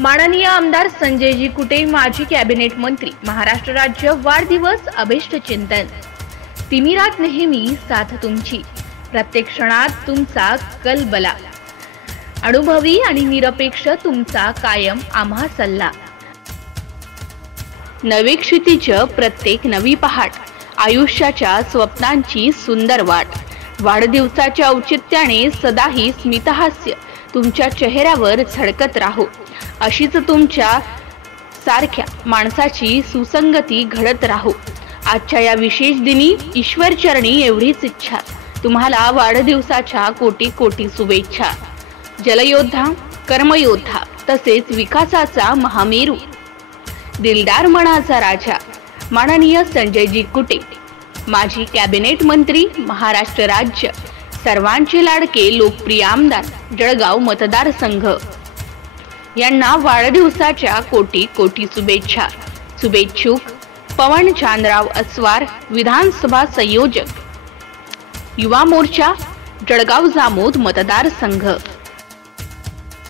माननीय आमदार संजयजी कुटे, माजी कॅबिनेट मंत्री, महाराष्ट्र राज्य, वाढदिवस अभिष्ट चिंतन। तिमिरात नेहमी साथ तुमची, प्रत्येक क्षणात तुमचा कलबला, अनुभवी आणि निरपेक्ष तुमचा कायम आम्हा सल्ला। नवे क्षितिज, प्रत्येक नवी पहाट, आयुष्याच्या स्वप्नांची सुंदर वाट। वाढदिवसाच्या औचित्याने सदाही स्मितहास्य तुमच्या चेहऱ्यावर झळकत राहो, अशीच तुमच्या सारख्या माणसाची सुसंगती घडत राहो। आजच्या या विशेष दिनी ईश्वर चरणी एवढीच इच्छा, तुम्हाला वाढदिवसाच्या कोटी कोटी शुभेच्छा। जलयोद्धा, कर्मयोद्धा, तसेच विकासाचा महामेरू, दिलदार मनाचा राजा, माननीय संजयजी कुटे, माजी कॅबिनेट मंत्री, महाराष्ट्र राज्य, सर्वांचे लाडके लोकप्रिय आमदार, जळगाव मतदारसंघ, यांना वाढदिवसाच्या कोटी कोटी शुभेच्छा। शुभेच्छुक पवन चांदराव अस्वार, विधानसभा संयोजक, युवा मोर्चा, जळगाव जामोद मतदारसंघ।